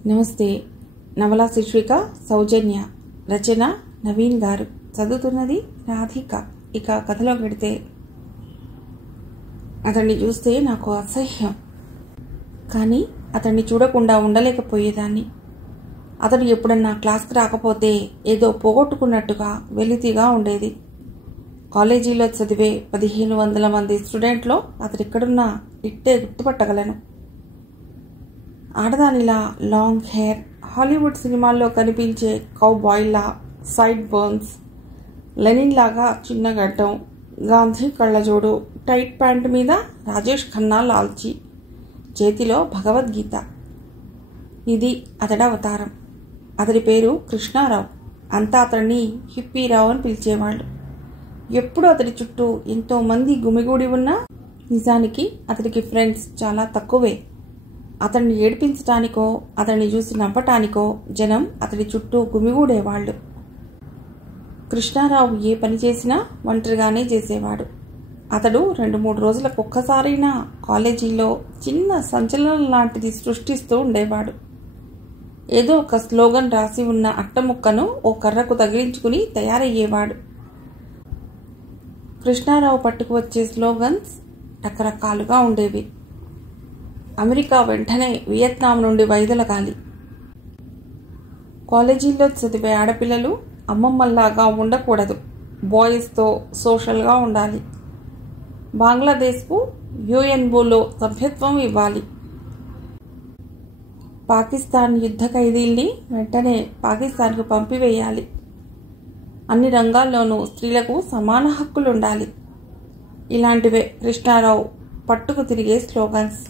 నమస్తే. నవలా శీర్షిక సౌజన్య, రచన నవీన్ గారు, చదువుతున్నది రాధిక. ఇక కథలో పెడితే, అతన్ని చూస్తే నాకు అసహ్యం, కానీ అతన్ని చూడకుండా ఉండలేకపోయేదాన్ని. అతడు ఎప్పుడన్నా క్లాస్కి రాకపోతే ఏదో పోగొట్టుకున్నట్టుగా వెలితిగా ఉండేది. కాలేజీలో చదివే 1500 మంది స్టూడెంట్లో అతడిక్కడున్నా ఇట్టే గుర్తుపట్టగలను. ఆడదానిలా లాంగ్ హెయిర్, హాలీవుడ్ సినిమాల్లో కనిపించే కౌబాయ్లా సైడ్ బర్న్స్, లెనిన్ లాగా చిన్న గడ్డం, గాంధీ కళ్ళజోడు, టైట్ ప్యాంటు మీద రాజేష్ ఖన్నా లాల్చి, చేతిలో భగవద్గీత. ఇది అతడి అవతారం. అతడి పేరు కృష్ణారావు. అంతా అతడిని హిప్పీరావు అని పిలిచేవాళ్ళు. ఎప్పుడు అతడి చుట్టూ ఎంతోమంది గుమిగూడి ఉన్నా నిజానికి అతడికి ఫ్రెండ్స్ చాలా తక్కువే. అతన్ని ఏడిపించటానికో అతన్ని చూసి నవ్వటానికో జనం అతడి చుట్టూ గుమిగూడేవాళ్ళు. కృష్ణారావు ఏ పని చేసినా ఒంటరిగానే చేసేవాడు. అతడు 2-3 రోజులకు ఒక్కసారైనా కాలేజీలో చిన్న సంచలనం లాంటిది సృష్టిస్తూ ఉండేవాడు. ఏదో ఒక స్లోగన్ రాసి ఉన్న అట్టముక్కను ఓ కర్రకు తగిలించుకుని తయారయ్యేవాడు. కృష్ణారావు పట్టుకు వచ్చే స్లోగన్స్ రకరకాలుగా ఉండేవి. అమెరికా వెంటనే వియత్నాం నుండి వైదొలగాలి, కాలేజీల్లో చదివే ఆడపిల్లలు అమ్మమ్మల్లాగా ఉండకూడదు, బాయ్స్తో సోషల్గా ఉండాలి, బంగ్లాదేశ్కు యుఎన్ఓలో సభ్యత్వం ఇవ్వాలి, పాకిస్తాన్ యుద్ధ ఖైదీల్ని వెంటనే పాకిస్తాన్కు పంపివేయాలి, అన్ని రంగాల్లోనూ స్త్రీలకు సమాన హక్కులుండాలి. ఇలాంటివే కృష్ణారావు పట్టుకు తిరిగే స్లోగన్స్.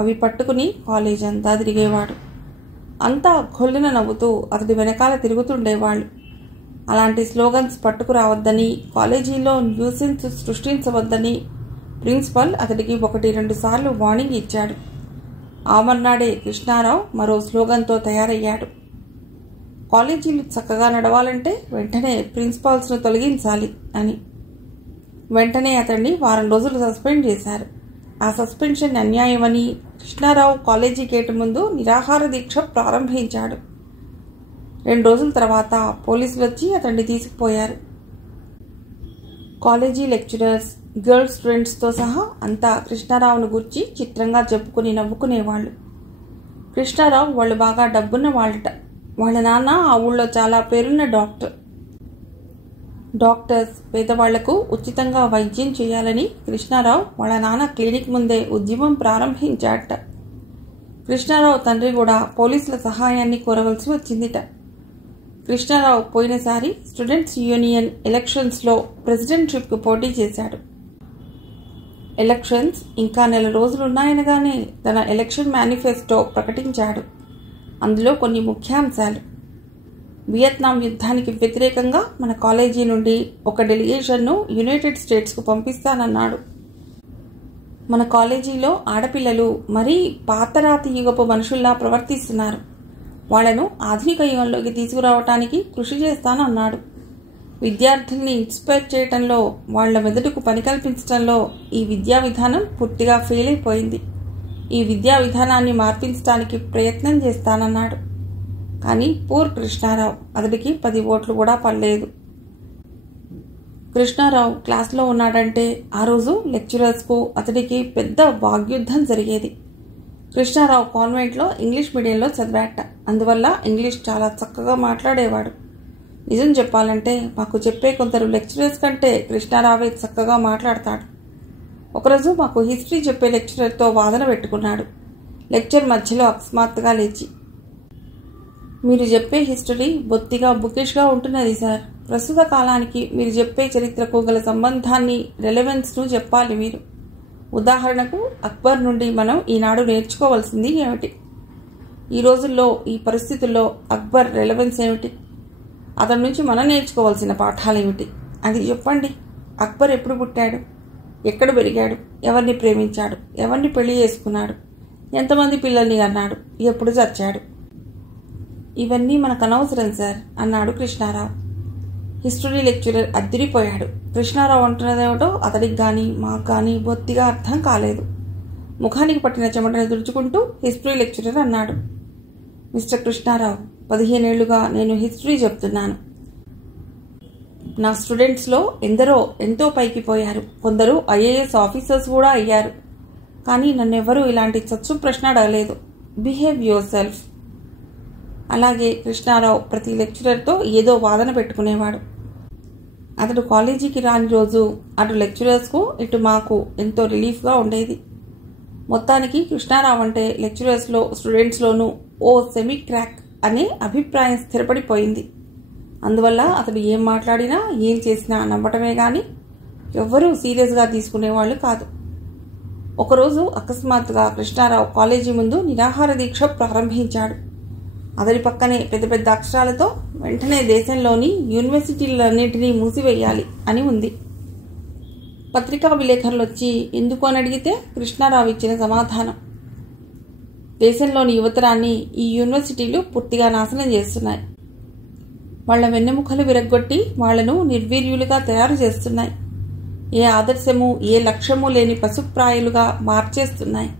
అవి పట్టుకుని కాలేజ్ అంతా తిరిగేవాడు. అంతా గొల్లున నవ్వుతూ అతడి వెనకాల తిరుగుతుండేవాళ్ళు. అలాంటి స్లోగన్స్ పట్టుకురావద్దని, కాలేజీలో న్యూసెన్స్ సృష్టించవద్దని ప్రిన్సిపల్ అతడికి 1-2 సార్లు వార్నింగ్ ఇచ్చాడు. ఆ మర్నాడే కృష్ణారావు మరో స్లోగన్తో తయారయ్యాడు. కాలేజీలు చక్కగా నడవాలంటే వెంటనే ప్రిన్సిపాల్స్ను తొలగించాలి అని. వెంటనే అతన్ని 1 వారం రోజులు సస్పెండ్ చేశారు. ఆ సస్పెన్షన్ అన్యాయమని కృష్ణారావు కాలేజీ గేటు ముందు నిరాహార దీక్ష ప్రారంభించాడు. 2 రోజుల తర్వాత పోలీసులు వచ్చి అతన్ని తీసుకుపోయారు. కాలేజీ లెక్చరర్స్, గర్ల్స్ ఫ్రెండ్స్తో సహా అంతా కృష్ణారావును గురించి చిత్రంగా చెప్పుకుని నవ్వుకునేవాళ్ళు. కృష్ణారావు వాళ్ళు బాగా డబ్బున్న వాళ్ళట. వాళ్ళ నాన్న ఆ ఊళ్ళో చాలా పేరున్న డాక్టర్. డాక్టర్స్ పేదవాళ్లకు ఉచితంగా వైద్యం చేయాలని కృష్ణారావు వాళ్ళ నాన్న క్లినిక్ ముందే ఉద్యమం ప్రారంభించాడట. కృష్ణారావు తండ్రి కూడా పోలీసుల సహాయాన్ని కోరవలసి వచ్చిందిట. కృష్ణారావు పోయినసారి స్టూడెంట్స్ యూనియన్ ఎలక్షన్స్లో ప్రెసిడెంట్షిప్కు పోటీ చేశాడు. ఎలక్షన్స్ ఇంకా 1 రోజులున్నాయనగానే తన ఎలక్షన్ మేనిఫెస్టో ప్రకటించాడు. అందులో కొన్ని ముఖ్యాంశాలు: వియత్నాం యుద్ధానికి వ్యతిరేకంగా మన కాలేజీ నుండి ఒక డెలిగేషన్ను యునైటెడ్ స్టేట్స్కు పంపిస్తానన్నాడు. మన కాలేజీలో ఆడపిల్లలు మరీ పాతరాతి యుగపు మనుషుల్లా ప్రవర్తిస్తున్నారు, వాళ్లను ఆధునిక యుగంలోకి తీసుకురావటానికి కృషి చేస్తానన్నాడు. విద్యార్థుల్ని ఇన్స్పైర్ చేయటంలో, వాళ్ల మెదడుకు పని కల్పించడంలో ఈ విద్యా విధానం పూర్తిగా ఫెయిల్ అయిపోయింది. ఈ విద్యా విధానాన్ని మార్పించడానికి ప్రయత్నం చేస్తానన్నాడు. కానీ పూర్ కృష్ణారావు, అతడికి 10 ఓట్లు కూడా పడలేదు. కృష్ణారావు క్లాస్లో ఉన్నాడంటే ఆ రోజు లెక్చరర్స్కు అతడికి పెద్ద వాగ్యుద్ధం జరిగేది. కృష్ణారావు కాన్వెంట్లో ఇంగ్లీష్ మీడియంలో చదివాట. అందువల్ల ఇంగ్లీష్ చాలా చక్కగా మాట్లాడేవాడు. నిజం చెప్పాలంటే మాకు చెప్పే కొందరు లెక్చరర్స్ కంటే కృష్ణారావే చక్కగా మాట్లాడతాడు. ఒకరోజు మాకు హిస్టరీ చెప్పే లెక్చరర్తో వాదన పెట్టుకున్నాడు. లెక్చర్ మధ్యలో అకస్మాత్తుగా లేచి, మీరు చెప్పే హిస్టరీ బొత్తిగా బుకిష్గా ఉంటున్నది సార్. ప్రస్తుత కాలానికి మీరు చెప్పే చరిత్రకు గల సంబంధాన్ని, రెలెవెన్స్ను చెప్పాలి మీరు. ఉదాహరణకు అక్బర్ నుండి మనం ఈనాడు నేర్చుకోవాల్సింది ఏమిటి? ఈ రోజుల్లో, ఈ పరిస్థితుల్లో అక్బర్ రెలెవెన్స్ ఏమిటి? అతని నుంచి మనం నేర్చుకోవాల్సిన పాఠాలేమిటి? అది చెప్పండి. అక్బర్ ఎప్పుడు పుట్టాడు? ఎక్కడ పెరిగాడు? ఎవరిని ప్రేమించాడు? ఎవరిని పెళ్లి చేసుకున్నాడు? ఎంతమంది పిల్లల్ని అన్నాడు? ఎప్పుడు చచ్చాడు? ఇవన్నీ మనకు అనవసరం సార్ అన్నాడు కృష్ణారావు. హిస్టరీ లెక్చరర్ అదిరిపోయాడు. కృష్ణారావు అంటున్నదేమిటో అతడికి కానీ మాకు కానీ బొత్తిగా అర్థం కాలేదు. ముఖానికి పట్టిన చెమటను తుడుచుకుంటూ హిస్టరీ లెక్చరర్ అన్నాడు, మిస్టర్ కృష్ణారావు, 15 ఏళ్లుగా నేను హిస్టరీ చెప్తున్నాను. నా స్టూడెంట్స్లో ఎందరో ఎంతో పైకి పోయారు. కొందరు IAS ఆఫీసర్స్ కూడా అయ్యారు. కానీ నన్నెవరూ ఇలాంటి చచ్చు ప్రశ్న అడగలేదు. Behave your self. అలాగే కృష్ణారావు ప్రతి లెక్చరర్తో ఏదో వాదన పెట్టుకునేవాడు. అతడు కాలేజీకి రాని రోజు అటు లెక్చరర్స్కు ఇటు మాకు ఎంతో రిలీఫ్గా ఉండేది. మొత్తానికి కృష్ణారావు అంటే లెక్చరర్స్లో స్టూడెంట్స్లోనూ ఓ సెమీ క్రాక్ అనే అభిప్రాయం స్థిరపడిపోయింది. అందువల్ల అతడు ఏం మాట్లాడినా ఏం చేసినా నవ్వటమే కానీ ఎవ్వరూ సీరియస్గా తీసుకునేవాళ్లు కాదు. ఒకరోజు అకస్మాత్తుగా కృష్ణారావు కాలేజీ ముందు నిరాహార దీక్ష ప్రారంభించాడు. అతడి పక్కనే పెద్ద పెద్ద అక్షరాలతో వెంటనే దేశంలోని యూనివర్సిటీలన్నింటినీ మూసివేయాలి అని ఉంది. పత్రికా విలేకరులు వచ్చి ఎందుకు అని అడిగితే కృష్ణారావు ఇచ్చిన సమాధానం, దేశంలోని యువతరాన్ని ఈ యూనివర్సిటీలు పూర్తిగా నాశనం చేస్తున్నాయి. వాళ్ల వెన్నెముకలు విరగ్గొట్టి వాళ్లను నిర్వీర్యులుగా తయారు చేస్తున్నాయి. ఏ ఆదర్శము ఏ లక్ష్యము లేని పశుప్రాయులుగా మార్చేస్తున్నాయి.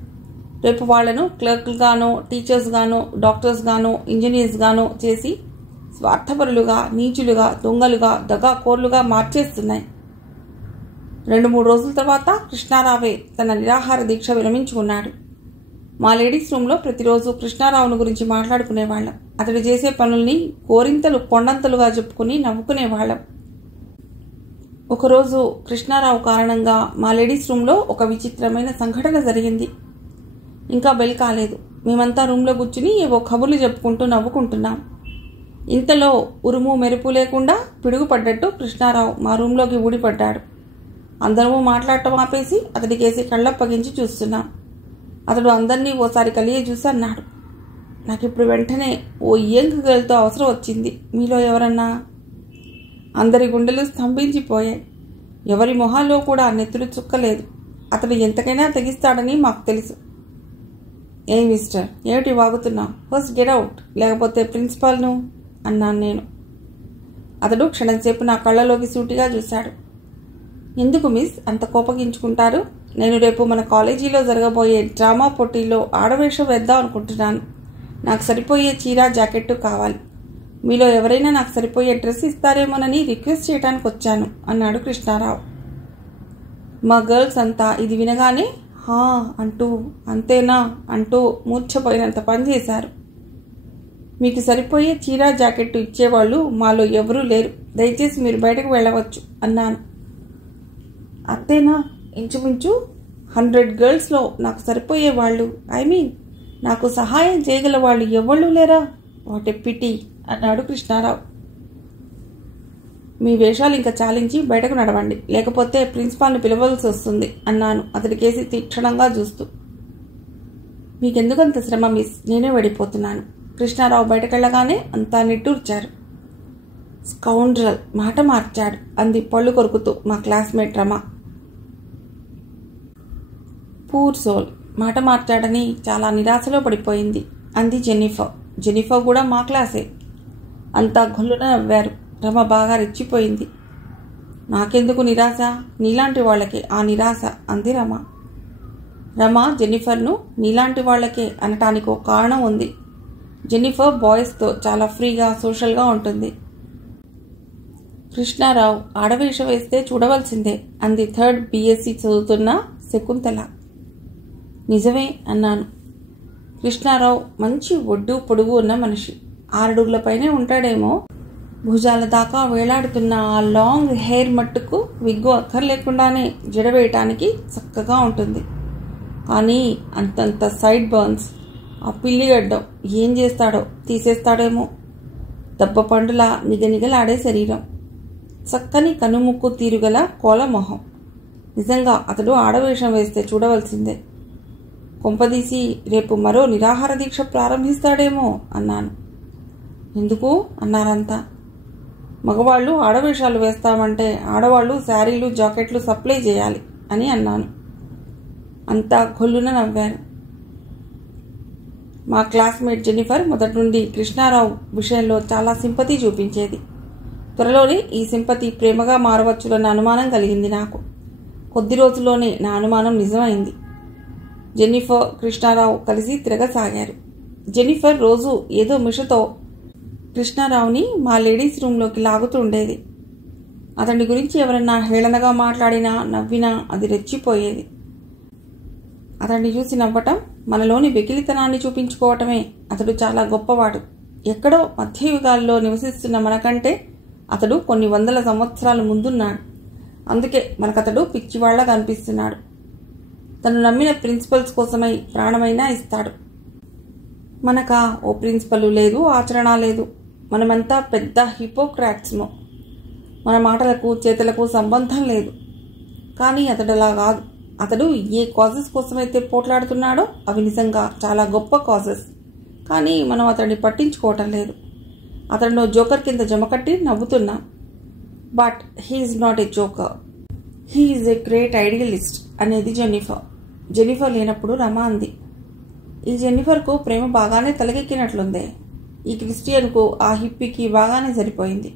రేపు వాళ్లను క్లర్క్లుగానో టీచర్స్గానో డాక్టర్స్గానో ఇంజనీర్స్గానో చేసి స్వార్థపరులుగా నీచులుగా దొంగలుగా దగాకోర్లుగా మార్చేస్తున్నాయి. 2-3 రోజుల తర్వాత కృష్ణారావే తన నిరాహార దీక్ష విరమించుకున్నాడు. మా లేడీస్ రూమ్లో ప్రతిరోజు కృష్ణారావును గురించి మాట్లాడుకునేవాళ్లం. అతడు చేసే పనుల్ని కోరింతలు కొండంతలుగా చెప్పుకుని నవ్వుకునేవాళ్లం. ఒకరోజు కృష్ణారావు కారణంగా మా లేడీస్ రూమ్లో ఒక విచిత్రమైన సంఘటన జరిగింది. ఇంకా బెల్ కాలేదు. మేమంతా రూమ్లో కూర్చుని ఏవో కబుర్లు చెప్పుకుంటూ నవ్వుకుంటున్నాం. ఇంతలో ఉరుము మెరుపు లేకుండా పిడుగుపడ్డట్టు కృష్ణారావు మా రూమ్లోకి ఊడిపడ్డాడు. అందరము మాట్లాడటం ఆపేసి అతడికేసి కళ్ళప్పగించి చూస్తున్నాం. అతడు అందరినీ ఓసారి కలియ చూసి అన్నాడు, నాకిప్పుడు వెంటనే ఓ యంగ్ గర్ల్తో అవసరం వచ్చింది. మీలో ఎవరన్నా? అందరి గుండెలు స్తంభించిపోయాయి. ఎవరి మొహాల్లో కూడా నెత్తులు చుక్కలేదు. అతడు ఎంతకైనా తెగిస్తాడని మాకు తెలుసు. ఏ మిస్టర్, ఏమిటి వాగుతున్నావు? ఫస్ట్ గెట్ అవుట్, లేకపోతే ప్రిన్సిపాల్ను అన్నాను నేను. అతడు క్షణంసేపు నా కళ్ళలోకి సూటిగా చూశాడు. ఎందుకు మిస్ అంత కోపగించుకుంటారు? నేను రేపు మన కాలేజీలో జరగబోయే డ్రామా పోటీలో ఆడవేషం వేద్దాం అనుకుంటున్నాను. నాకు సరిపోయే చీర జాకెట్టు కావాలి. మీలో ఎవరైనా నాకు సరిపోయే డ్రెస్ ఇస్తారేమోనని రిక్వెస్ట్ చేయడానికి వచ్చాను అన్నాడు కృష్ణారావు. మా గర్ల్స్ అంతా ఇది వినగానే హా అంటూ అంతేనా అంటూ మూర్ఛపోయినంత పనిచేశారు. మీకు సరిపోయే చీర జాకెట్టు ఇచ్చేవాళ్ళు మాలో ఎవరూ లేరు. దయచేసి మీరు బయటకు వెళ్ళవచ్చు అన్నాను. అంతేనా? ఇంచుమించు 100 గర్ల్స్లో నాకు సరిపోయే వాళ్ళు, నాకు సహాయం చేయగల వాళ్ళు ఎవళ్ళు లేరా? వాట్ ఎ పిటీ అన్నాడు కృష్ణారావు. మీ వేషాలు ఇంకా చాలించి బయటకు నడవండి, లేకపోతే ప్రిన్సిపాల్ని పిలవలసి వస్తుంది అన్నాను అతడికేసి తీక్షణంగా చూస్తూ. మీకెందుకంత శ్రమ మిస్, నేనే వెళ్ళిపోతున్నాను. కృష్ణారావు బయటకెళ్లగానే అంతా నిట్టూర్చారు. స్కౌండ్రల్, మాట మార్చాడు అంది పళ్ళు కొరుకుతూ మా క్లాస్మేట్ రమ. పూర్ సోల్, మాట మార్చాడని చాలా నిరాశలో పడిపోయింది అంది జెన్నిఫర్. జెన్నిఫర్ కూడా మా క్లాసే. అంతా గొల్లున నవ్వారు. రమ బాగా రెచ్చిపోయింది. నాకెందుకు నిరాశ, నీలాంటి వాళ్ళకే ఆ నిరాశ అంది రమ. రమ జెన్నిఫర్ను నీలాంటి వాళ్లకే అనటానికి ఒక కారణం ఉంది. జెన్నిఫర్ బాయ్స్తో చాలా ఫ్రీగా సోషల్గా ఉంటుంది. కృష్ణారావు ఆడవేషం వేస్తే చూడవలసిందే అంది 3rd BSc చదువుతున్న శకుంతల. నిజమే అన్నాను. కృష్ణారావు మంచి ఒడ్డు పొడుగు ఉన్న మనిషి. 6 అడుగులపైనే ఉంటాడేమో. భుజాల దాకా వేలాడుతున్న ఆ లాంగ్ హెయిర్ మట్టుకు విగ్గు అక్కర్లేకుండానే జడవేయటానికి చక్కగా ఉంటుంది. కానీ అంతంత సైడ్ బర్న్స్, ఆ పిల్లిగడ్డం ఏం చేస్తాడో, తీసేస్తాడేమో. దెబ్బ పండులా నిగనిగలాడే శరీరం, చక్కని కనుముక్కు తీరుగల కోలమొహం. నిజంగా అతడు ఆడవేషం వేస్తే చూడవలసిందే. కొంపదీసి రేపు మరో నిరాహార దీక్ష ప్రారంభిస్తాడేమో అన్నాను. ఎందుకు అన్నారంతా. మగవాళ్ళు ఆడవేషాలు వేస్తామంటే ఆడవాళ్లు శారీలు జాకెట్లు సప్లై చేయాలి అని అన్నాను. అంతా గొల్లున నవ్వారు. మా క్లాస్మేట్ జెన్నిఫర్ మొదటి నుండి కృష్ణారావు విషయంలో చాలా సింపతి చూపించేది. త్వరలోనే ఈ సింపతి ప్రేమగా మారవచ్చులన్న అనుమానం కలిగింది నాకు. కొద్ది రోజుల్లోనే నా అనుమానం నిజమైంది. జెన్నిఫర్, కృష్ణారావు కలిసి తిరగసాగారు. జెన్నిఫర్ రోజు ఏదో మిషతో కృష్ణారావుని మా లేడీస్ రూమ్లోకి లాగుతూ ఉండేది. అతని గురించి ఎవరన్నా హేళనగా మాట్లాడినా నవ్వినా అది రెచ్చిపోయేది. అతన్ని చూసి నవ్వటం, మనలోని వెకిలితనాన్ని చూపించుకోవటమే. అతడు చాలా గొప్పవాడు. ఎక్కడో మధ్యయుగాల్లో నివసిస్తున్న మనకంటే అతడు కొన్ని వందల సంవత్సరాలు ముందున్నాడు. అందుకే మనకతడు పిచ్చివాళ్లా కనిపిస్తున్నాడు. తను నమ్మిన ప్రిన్సిపల్స్ కోసమై ప్రాణమైనా ఇస్తాడు. మనకా ఓ ప్రిన్సిపల్ లేదు, ఆచరణ లేదు. మనమంతా పెద్ద హిపోక్రాట్స్ము. మన మాటలకు చేతలకు సంబంధం లేదు. కానీ అతడులా కాదు. అతడు ఏ కాజెస్ కోసమైతే పోట్లాడుతున్నాడో అవి నిజంగా చాలా గొప్ప కాజెస్. కానీ మనం అతడిని పట్టించుకోవటం లేదు. అతడిని జోకర్ కింద జమకట్టి నవ్వుతున్నాం. But he's not a joker, he's a great idealist అనేది జెన్నిఫర్. జెన్నిఫర్ లేనప్పుడు రమ అంది, ఈ జెన్నిఫర్కు ప్రేమ బాగానే తలకెక్కినట్లుందే. ఈ క్రిస్టియన్కు ఆ హిప్పీకి బాగానే సరిపోయింది.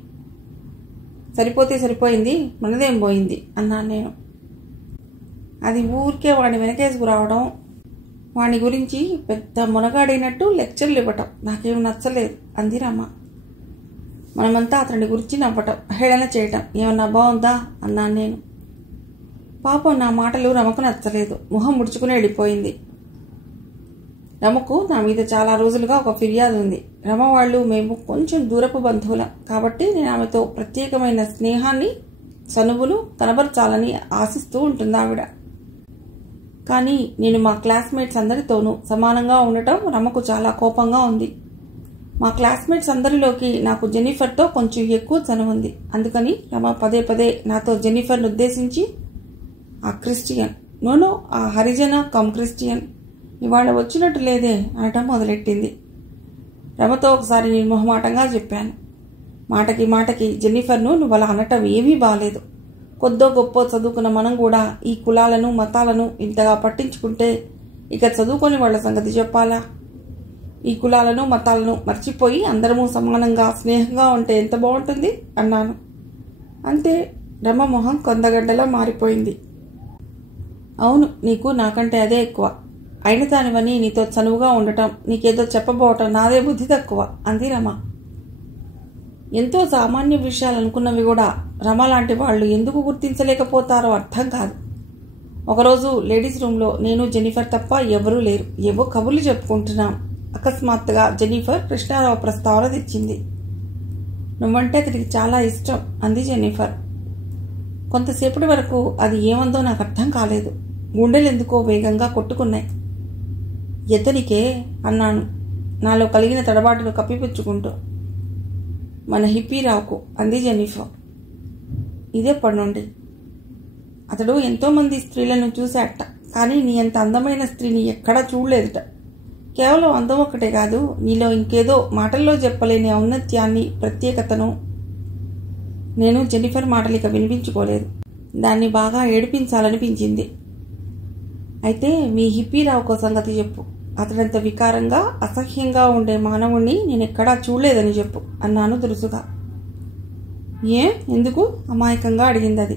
సరిపోతే సరిపోయింది, మనదేం పోయింది అన్నాను నేను. అది ఊరికే వాడిని వెనకేసుకు రావడం, వాడి గురించి పెద్ద మునగాడైనట్టు లెక్చర్లు ఇవ్వటం నాకేం నచ్చలేదు అంది రమ. మనమంతా అతని గురించి నవ్వటం, హేళన చేయటం ఏమన్నా బాగుందా అన్నాను నేను. పాపం నా మాటలు రమకు నచ్చలేదు. మొహం ముడుచుకుని వెళ్ళిపోయింది. రమకు నా మీద చాలా రోజులుగా ఒక ఫిర్యాదు ఉంది. రమ వాళ్ళు మేము కొంచెం దూరపు బంధువులం కాబట్టి నేను ఆమెతో ప్రత్యేకమైన స్నేహాన్ని, చనువులు కనబరచాలని ఆశిస్తూ ఉంటుంది ఆవిడ. కానీ నేను మా క్లాస్మేట్స్ అందరితోనూ సమానంగా ఉండటం రమకు చాలా కోపంగా ఉంది. మా క్లాస్మేట్స్ అందరిలోకి నాకు జెన్నిఫర్తో కొంచెం ఎక్కువ చనువుంది. అందుకని రమ పదే పదే నాతో జెన్నిఫర్ను ఉద్దేశించి ఆ క్రిస్టియన్, నోనో ఆ హరిజన కమ్ క్రిస్టియన్ ఇవాళ వచ్చినట్టు లేదే అనటం మొదలెట్టింది. రమతో ఒకసారి నేను మొహమాటంగా చెప్పాను, మాటకి మాటకి జెన్నిఫర్ను నువ్వు అలా అనటం ఏమీ బాలేదు. కొద్దో గొప్ప చదువుకున్న మనం కూడా ఈ కులాలను మతాలను ఇంతగా పట్టించుకుంటే ఇక చదువుకొని వాళ్ల సంగతి చెప్పాలా? ఈ కులాలను మతాలను మర్చిపోయి అందరము సమానంగా స్నేహంగా ఉంటే ఎంత బాగుంటుంది అన్నాను. అంతే, రమ మొహం కొందగడ్డలా మారిపోయింది. అవును, నీకు నాకంటే అదే ఎక్కువ. అయిన దానివని నీతో చనువుగా ఉండటం, నీకేదో చెప్పబోవటం నాదే బుద్ధి తక్కువ అంది రమ. ఎంతో సామాన్య విషయాలు అనుకున్నవి కూడా రమ లాంటి వాళ్ళు ఎందుకు గుర్తించలేకపోతారో అర్థం కాదు. ఒకరోజు లేడీస్ రూమ్లో నేను జెన్నిఫర్ తప్ప ఎవరూ లేరు. ఏవో కబుర్లు చెప్పుకుంటున్నాం. అకస్మాత్తుగా జెన్నిఫర్ కృష్ణారావు ప్రస్తావన తెచ్చింది. నువ్వంటే అతడికి చాలా ఇష్టం అంది జెన్నిఫర్. కొంతసేపటి వరకు అది ఏమందో నాకు అర్థం కాలేదు. గుండెలెందుకో వేగంగా కొట్టుకున్నాయి. ఎతనికే అన్నాను నాలో కలిగిన తడబాటును కప్పిపుచ్చుకుంటూ. మన హిప్పీరావుకు అంది జెన్నిఫర్. ఇదేప్పటి నుండి? అతడు ఎంతోమంది స్త్రీలను చూశాట, కానీ నీ అంత అందమైన స్త్రీని ఎక్కడా చూడలేదుట. కేవలం అందం ఒక్కటే కాదు, నీలో ఇంకేదో మాటల్లో చెప్పలేని ఔన్నత్యాన్ని, ప్రత్యేకతను. నేను జెన్నిఫర్ మాటలిక వినిపించుకోలేదు. దాన్ని బాగా ఏడిపించాలనిపించింది. అయితే మీ హిప్పీరావుకో సంగతి చెప్పు. అతడంత వికారంగా, అసహ్యంగా ఉండే మానవుణ్ణి నేనెక్కడా చూడలేదని చెప్పు అన్నాను దురుసుగా. ఎందుకు అమాయకంగా అడిగింది అది.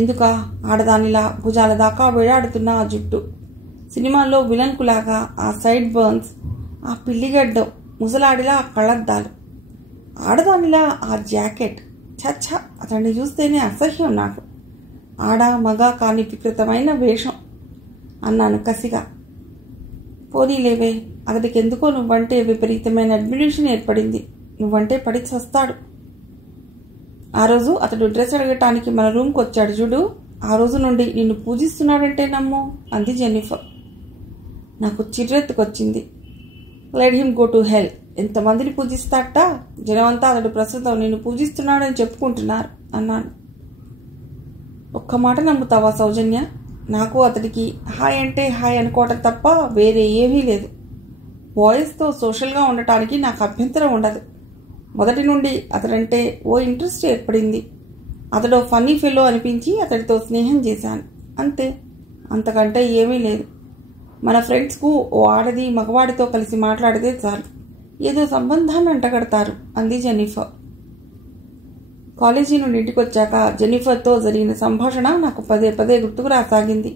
ఎందుకా? ఆడదానిలా భుజాల దాకా వేలాడుతున్న ఆ జుట్టు, సినిమాల్లో విలన్కులాగా ఆ సైడ్ బర్న్స్, ఆ పిల్లిగడ్డం, ముసలాడిలా ఆ కళ్ళద్దాలు, ఆడదానిలా ఆ జాకెట్. చచ్చ, అతన్ని చూస్తేనే అసహ్యం నాకు. ఆడ మగ కాని వికృతమైన వేషం అన్నాను కసిగా. పోనీలేవే, అతడికి ఎందుకో నువ్వంటే విపరీతమైన అడ్మిరేషన్ ఏర్పడింది. నువ్వంటే పడి చస్తాడు. ఆ రోజు అతడు డ్రెస్ అడగటానికి మన రూమ్కి వచ్చాడు చూడు, ఆ రోజు నుండి నిన్ను పూజిస్తున్నాడంటే నమ్ము అంది జెన్నిఫర్. నాకు చిర్రెత్తుకొచ్చింది. Let him go to hell. ఎంతమందిని పూజిస్తాట? జనమంతా అతడు ప్రస్తుతం నిన్ను పూజిస్తున్నాడని చెప్పుకుంటున్నారు అన్నాను. ఒక్క మాట నమ్ముతావా సౌజన్య? నాకు అతడికి హాయ్ అంటే హాయ్ అనుకోవటం తప్ప వేరే ఏమీ లేదు. బాయ్స్తో సోషల్గా ఉండటానికి నాకు అభ్యంతరం ఉండదు. మొదటి నుండి అతడంటే ఓ ఇంట్రెస్ట్ ఏర్పడింది. అతడు ఫన్నీ ఫెలో అనిపించి అతడితో స్నేహం చేశాను, అంతే. అంతకంటే ఏమీ లేదు. మన ఫ్రెండ్స్కు ఓ ఆడది మగవాడితో కలిసి మాట్లాడితే చాలు, ఏదో సంబంధాన్ని అంటగడతారు అంది జెన్నిఫర్. కాలేజీ నుండి ఇంటికి వచ్చాక జెన్నిఫర్తో జరిగిన సంభాషణ నాకు పదే పదే గుర్తుకు రాసాగింది.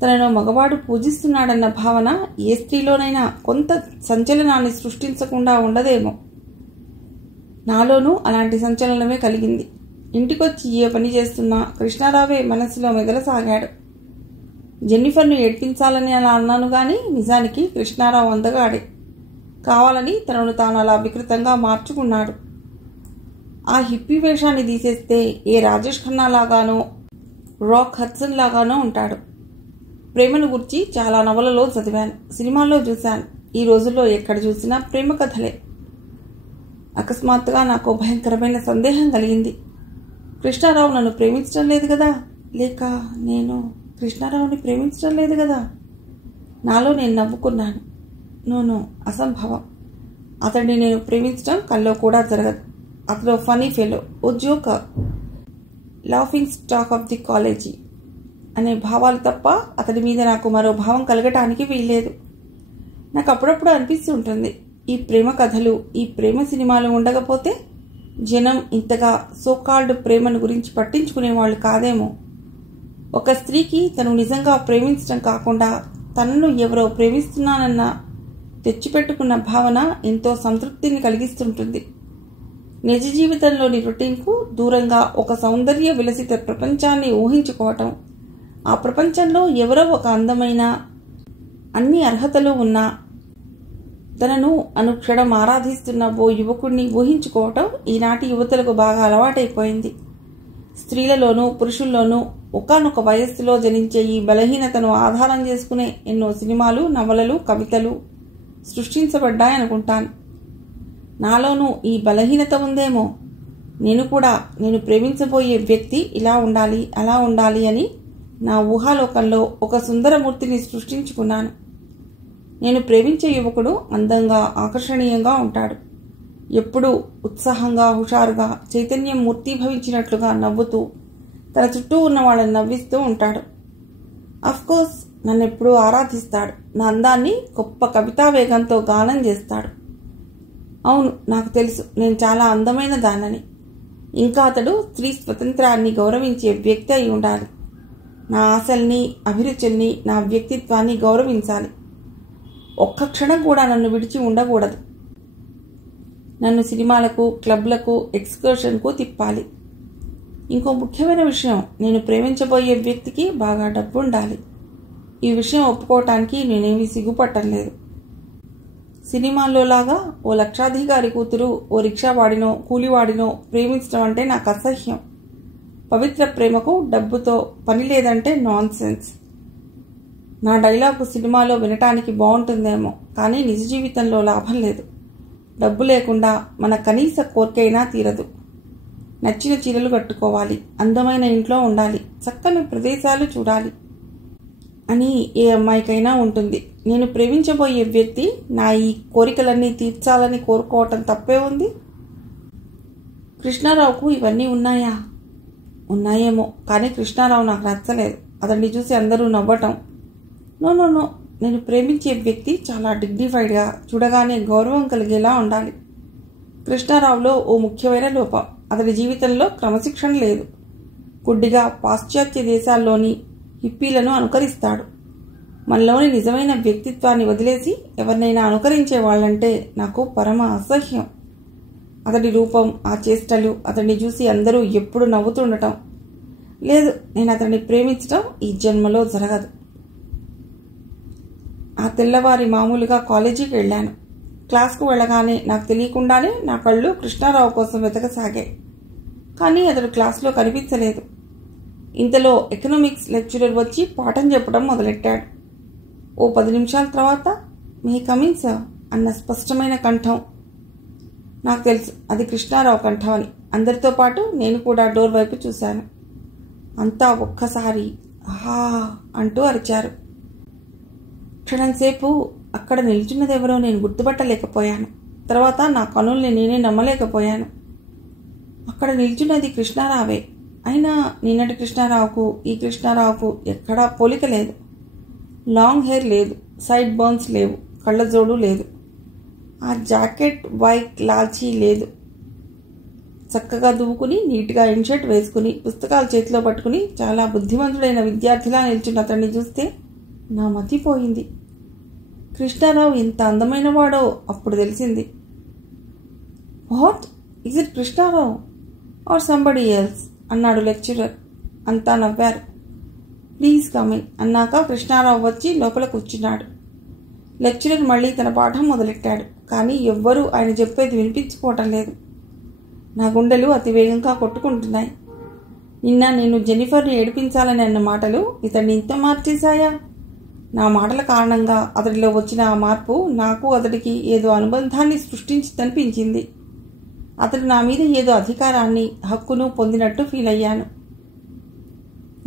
తనను మగవాడు పూజిస్తున్నాడన్న భావన ఏ స్త్రీలోనైనా కొంత సంచలనాన్ని సృష్టించకుండా ఉండదేమో. నాలోనూ అలాంటి సంచలనమే కలిగింది. ఇంటికొచ్చి ఏ పని చేస్తున్నా కృష్ణారావే మనసులో మెదలసాగాడు. జెన్నిఫర్ను ఏడ్పించాలని అలా అన్నాను గాని నిజానికి కృష్ణారావు అందగాడే. కావాలని తనను తాను అలా వికృతంగా మార్చుకున్నాడు. ఆ హిప్పీ వేషాన్ని తీసేస్తే ఏ రాజేష్ ఖన్నా లాగానో రాక్ హడ్సన్ లాగానో ఉంటాడు. ప్రేమను గురించి చాలా నవలలో చదివాను, సినిమాల్లో చూశాను. ఈ రోజుల్లో ఎక్కడ చూసినా ప్రేమ కథలే. అకస్మాత్తుగా నాకు భయంకరమైన సందేహం కలిగింది. కృష్ణారావు నన్ను ప్రేమించడం లేదు కదా, లేక నేను కృష్ణారావుని ప్రేమించడం లేదు కదా. నాలో నేను నవ్వుకున్నాను. నోనో, అసంభవం. అతడిని నేను ప్రేమించడం కల్లో కూడా జరగదు. అతడు ఫనీ ఫెలో, ఓ joker, laughing stock of the college అనే భావాలు తప్ప అతడి మీద నాకు మరో భావం కలగటానికి వీల్లేదు. నాకు అప్పుడప్పుడు అనిపిస్తుంటుంది, ఈ ప్రేమ కథలు, ఈ ప్రేమ సినిమాలు ఉండకపోతే జనం ఇంతగా సోకాల్డ్ ప్రేమను గురించి పట్టించుకునేవాళ్ళు కాదేమో. ఒక స్త్రీకి తను నిజంగా ప్రేమించడం కాకుండా తనను ఎవరో ప్రేమిస్తున్నానన్న తెచ్చిపెట్టుకున్న భావన ఎంతో సంతృప్తిని కలిగిస్తుంటుంది. నిజ జీవితంలోని రొటీన్కు దూరంగా ఒక సౌందర్య విలసిత ప్రపంచాన్ని ఊహించుకోవటం, ఆ ప్రపంచంలో ఎవరో ఒక అందమైన, అన్ని అర్హతలు ఉన్న, తనను అనుక్షణం ఆరాధిస్తున్న ఓ యువకుడిని ఊహించుకోవటం ఈనాటి యువతులకు బాగా అలవాటైపోయింది. స్త్రీలలోనూ పురుషుల్లోనూ ఒకానొక వయస్సులో జనించే ఈ బలహీనతను ఆధారం చేసుకునే ఎన్నో సినిమాలు, నవలలు, కవితలు సృష్టించబడ్డాయనుకుంటాను. నాలోనూ ఈ బలహీనత ఉందేమో. నేను ప్రేమించబోయే వ్యక్తి ఇలా ఉండాలి, అలా ఉండాలి అని నా ఊహాలోకంలో ఒక సుందరమూర్తిని సృష్టించుకున్నాను. నేను ప్రేమించే యువకుడు అందంగా, ఆకర్షణీయంగా ఉంటాడు. ఎప్పుడూ ఉత్సాహంగా, హుషారుగా, చైతన్యం మూర్తీభవించినట్లుగా నవ్వుతూ తన చుట్టూ ఉన్న వాళ్ళని నవ్విస్తూ ఉంటాడు. అఫ్కోర్స్ నన్నెప్పుడూ ఆరాధిస్తాడు. నా అందాన్ని గొప్ప కవితా వేగంతో గానం చేస్తాడు. అవును, నాకు తెలుసు నేను చాలా అందమైన దానని. ఇంకా అతడు స్త్రీ స్వతంత్రాన్ని గౌరవించే వ్యక్తి అయి ఉండాలి. నా ఆశల్ని, అభిరుచుల్ని, నా వ్యక్తిత్వాన్ని గౌరవించాలి. ఒక్క క్షణం కూడా నన్ను విడిచి ఉండకూడదు. నన్ను సినిమాలకు, క్లబ్లకు, ఎక్స్కర్షన్కు తిప్పాలి. ఇంకో ముఖ్యమైన విషయం, నేను ప్రేమించబోయే వ్యక్తికి బాగా డబ్బు ఉండాలి. ఈ విషయం ఒప్పుకోవటానికి నేనేమీ సిగ్గుపట్టలేదు. సినిమాల్లో లాగా ఓ లక్షాధికారి కూతురు ఓ రిక్షావాడినో, కూలివాడినో ప్రేమించడం అంటే నాకు అసహ్యం. పవిత్ర ప్రేమకు డబ్బుతో పని లేదంటే నాన్ సెన్స్. నా డైలాగు సినిమాలో వినటానికి బాగుంటుందేమో, కానీ నిజ జీవితంలో లాభం లేదు. డబ్బు లేకుండా మన కనీస కోరికైనా తీరదు. నచ్చిన చీరలు కట్టుకోవాలి, అందమైన ఇంట్లో ఉండాలి, చక్కని ప్రదేశాలు చూడాలి అని ఏ అమ్మాయికైనా ఉంటుంది. నేను ప్రేమించబోయే వ్యక్తి నా ఈ కోరికలన్నీ తీర్చాలని కోరుకోవటం తప్పే ఉంది. కృష్ణారావుకు ఇవన్నీ ఉన్నాయా? ఉన్నాయేమో, కానీ కృష్ణారావు నాకు నచ్చలేదు. అతన్ని చూసి అందరూ నవ్వటం. నో, నేను ప్రేమించే వ్యక్తి చాలా డిగ్నిఫైడ్గా, చూడగానే గౌరవం కలిగేలా ఉండాలి. కృష్ణారావులో ఓ ముఖ్యమైన లోపం, అతడి జీవితంలో క్రమశిక్షణ లేదు. గుడ్డిగా పాశ్చాత్య దేశాల్లోని హిప్పీలను అనుకరిస్తాడు. మనలోని నిజమైన వ్యక్తిత్వాన్ని వదిలేసి ఎవరినైనా అనుకరించే వాళ్ళంటే నాకు పరమ అసహ్యం. అతడి రూపం, ఆ చేష్టలు, అతన్ని చూసి అందరూ ఎప్పుడు నవ్వుతుండటం. లేదు, నేను అతన్ని ప్రేమించడం ఈ జన్మలో జరగదు. ఆ తెల్లవారి మామూలుగా కాలేజీకి వెళ్ళాను. క్లాస్కు వెళ్ళగానే నాకు తెలియకుండానే నా కళ్ళు కృష్ణారావు కోసం వెతకసాగాయి. కానీ అతడు క్లాసులో కనిపించలేదు. ఇంతలో ఎకనామిక్స్ లెక్చరర్ వచ్చి పాఠం చెప్పడం మొదలెట్టాడు. ఓ 10 నిమిషాల తర్వాత మే కమింగ్ సార్ అన్న స్పష్టమైన కంఠం. నాకు తెలుసు అది కృష్ణారావు కంఠం అని. అందరితో పాటు నేను కూడా డోర్ వైపు చూశాను. అంతా ఒక్కసారి ఆహా అంటూ అరిచారు. క్షణంసేపు అక్కడ నిల్చున్నదెవరో నేను గుర్తుపట్టలేకపోయాను. తర్వాత నా కనుల్ని నేనే నమ్మలేకపోయాను. అక్కడ నిల్చున్నది కృష్ణారావే. అయినా నిన్నటి కృష్ణారావుకు ఈ కృష్ణారావుకు ఎక్కడా పోలిక లేదు. లాంగ్ హెయిర్ లేదు, సైడ్ బర్న్స్ లేవు, కళ్ళజోడు లేదు, ఆ జాకెట్ వైట్ లాల్చీ లేదు. చక్కగా దువ్వుకుని నీట్గా ఇన్షర్ట్ వేసుకుని పుస్తకాలు చేతిలో పట్టుకుని చాలా బుద్ధిమంతుడైన విద్యార్థిలా నిల్చున్న అతన్ని చూస్తే నా మతిపోయింది. కృష్ణారావు ఎంత అందమైన వాడో అప్పుడు తెలిసింది. What, is it Krishnarao or somebody else అన్నాడు లెక్చరర్. అంతా నవ్వారు. ప్లీజ్ కమిన్ అన్నాక కృష్ణారావు వచ్చి లోపల కూర్చున్నాడు. లెక్చరర్ మళ్ళీ తన పాఠం మొదలెట్టాడు. కానీ ఎవ్వరూ ఆయన చెప్పేది వినిపించుకోవటం లేదు. నా గుండెలు అతి వేగంగా కొట్టుకుంటున్నాయి. నిన్న నేను జెన్నిఫర్ని ఏడిపించాలని అన్న మాటలు ఇతన్ని ఇంత మార్చేశాయా? నా మాటల కారణంగా అతడిలో వచ్చిన ఆ మార్పు నాకు అతడికి ఏదో అనుబంధాన్ని సృష్టించిందనిపించింది. అతడు నా మీద ఏదో అధికారాన్ని, హక్కును పొందినట్టు ఫీల్ అయ్యాను.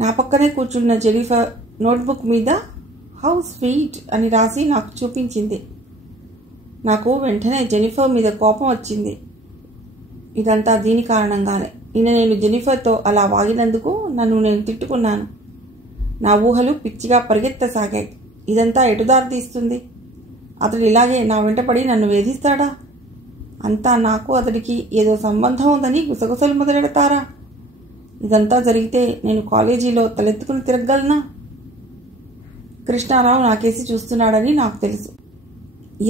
నా పక్కనే కూర్చున్న జెన్నిఫర్ నోట్బుక్ మీద హౌ స్వీట్ అని రాసి నాకు చూపించింది. నాకు వెంటనే జెన్నిఫర్ మీద కోపం వచ్చింది. ఇదంతా దీని కారణంగానే. నిన్న నేను జెన్నిఫర్తో అలా వాగినందుకు నన్ను నేను తిట్టుకున్నాను. నా ఊహలు పిచ్చిగా పరిగెత్తసాగాయి. ఇదంతా ఎటుదారి తీస్తుంది? అతడు ఇలాగే నా వెంటపడి నన్ను వేధిస్తాడా? అంతా నాకు అతడికి ఏదో సంబంధం ఉందని గుసగుసలు మొదలెడతారా? ఇదంతా జరిగితే నేను కాలేజీలో తలెత్తుకుని తిరగలనా? కృష్ణారావు నాకేసి చూస్తున్నాడని నాకు తెలుసు.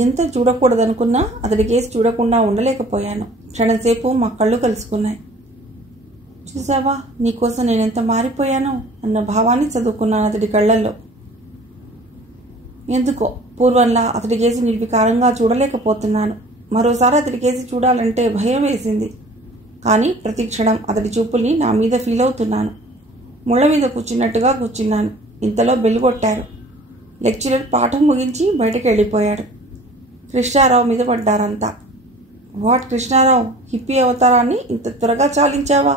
ఎంత చూడకూడదనుకున్నా అతడి కేసు చూడకుండా ఉండలేకపోయాను. క్షణంసేపు మా కళ్ళు కలుసుకున్నాయి. చూసావా, నీకోసం నేనెంత మారిపోయానో అన్న భావాన్ని చదువుకున్నాను అతడి కళ్ళల్లో. ఎందుకో పూర్వంలా అతడి కేసి నిర్వికారంగా చూడలేకపోతున్నాను. మరోసారి అతడి కేసి చూడాలంటే భయం వేసింది. కానీ ప్రతి క్షణం అతడి చూపుల్ని నా మీద ఫీల్ అవుతున్నాను. ముళ్ళ మీద కూర్చున్నట్టుగా కూర్చున్నాను. ఇంతలో బెల్లు కొట్టారు. లెక్చరర్ పాఠం ముగించి బయటకు వెళ్ళిపోయాడు. కృష్ణారావు మీద పడ్డారంతా. వాట్ కృష్ణారావు, హిప్పీ అవతారాన్ని ఇంత త్వరగా చాలించావా?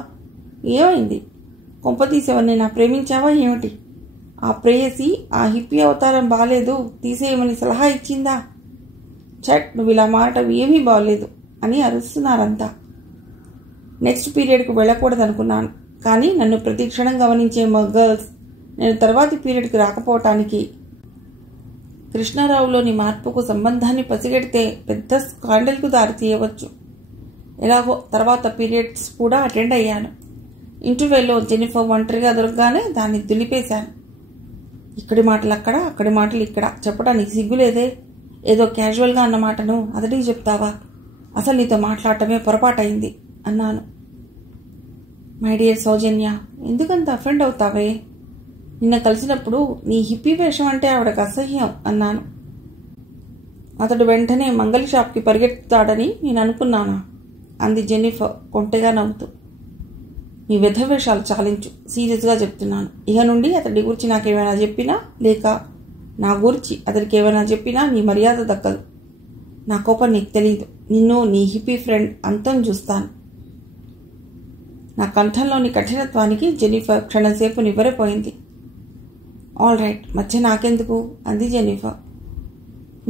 ఏమైంది? కొంపతీసేవన్నీ నా ప్రేమించావా ఏమిటి? ఆ ప్రేయసి ఆ హిప్పీ అవతారం బాలేదు, తీసేయమని సలహా ఇచ్చిందా? చట్, నువ్వు ఇలా మాట ఏమీ బాగలేదు అని అరుస్తున్నారంతా. నెక్స్ట్ పీరియడ్కు వెళ్ళకూడదనుకున్నాను. కానీ నన్ను ప్రతి క్షణం గమనించే మా గర్ల్స్ నేను తర్వాతి పీరియడ్కి రాకపోవటానికి కృష్ణారావులోని మార్పుకు సంబంధాన్ని పసిగడితే పెద్ద స్కాండల్కు దారి తీయవచ్చు. ఎలాగో తర్వాత పీరియడ్స్ కూడా అటెండ్ అయ్యాను. ఇంటర్వ్యూలో జెన్నిఫర్ ఒంటరిగా దొరకగానే దాన్ని దులిపేశాను. ఇక్కడి మాటలు అక్కడ, అక్కడి మాటలు ఇక్కడ చెప్పడానికి సిగ్గులేదే. ఏదో క్యాజువల్గా అన్న మాటను అతడికి చెప్తావా? అసలు నీతో మాట్లాడటమే పొరపాటైంది అన్నాను. మై డియర్ సౌజన్య, ఎందుకంత అఫెండ్ అవుతావే? నిన్న కలిసినప్పుడు నీ హిప్పీ వేషం అంటే ఆవిడకు అసహ్యం అన్నాను. అతడు వెంటనే మంగళి షాప్కి పరిగెత్తుతాడని నేను అనుకున్నానా? అంది జెన్నిఫర్ కొంటెగా నవ్వుతూ. నీ వెధవేషాలు చాలించు, సీరియస్గా చెప్తున్నాను. ఇక నుండి అతడి గురించి నాకేమైనా చెప్పినా, లేక నా గురించి అతడికి ఏమైనా చెప్పినా నీ మర్యాద దక్కదు. నా కోపం నీకు తెలీదు. నిన్ను నీ హిప్పీ ఫ్రెండ్ అంతం చూస్తాను. నా కంఠంలోని కఠినత్వానికి జెన్నిఫర్ క్షణంసేపు నివ్వెరపోయింది. ఆల్ రైట్, మధ్య నాకెందుకు అంది జెన్నిఫర్.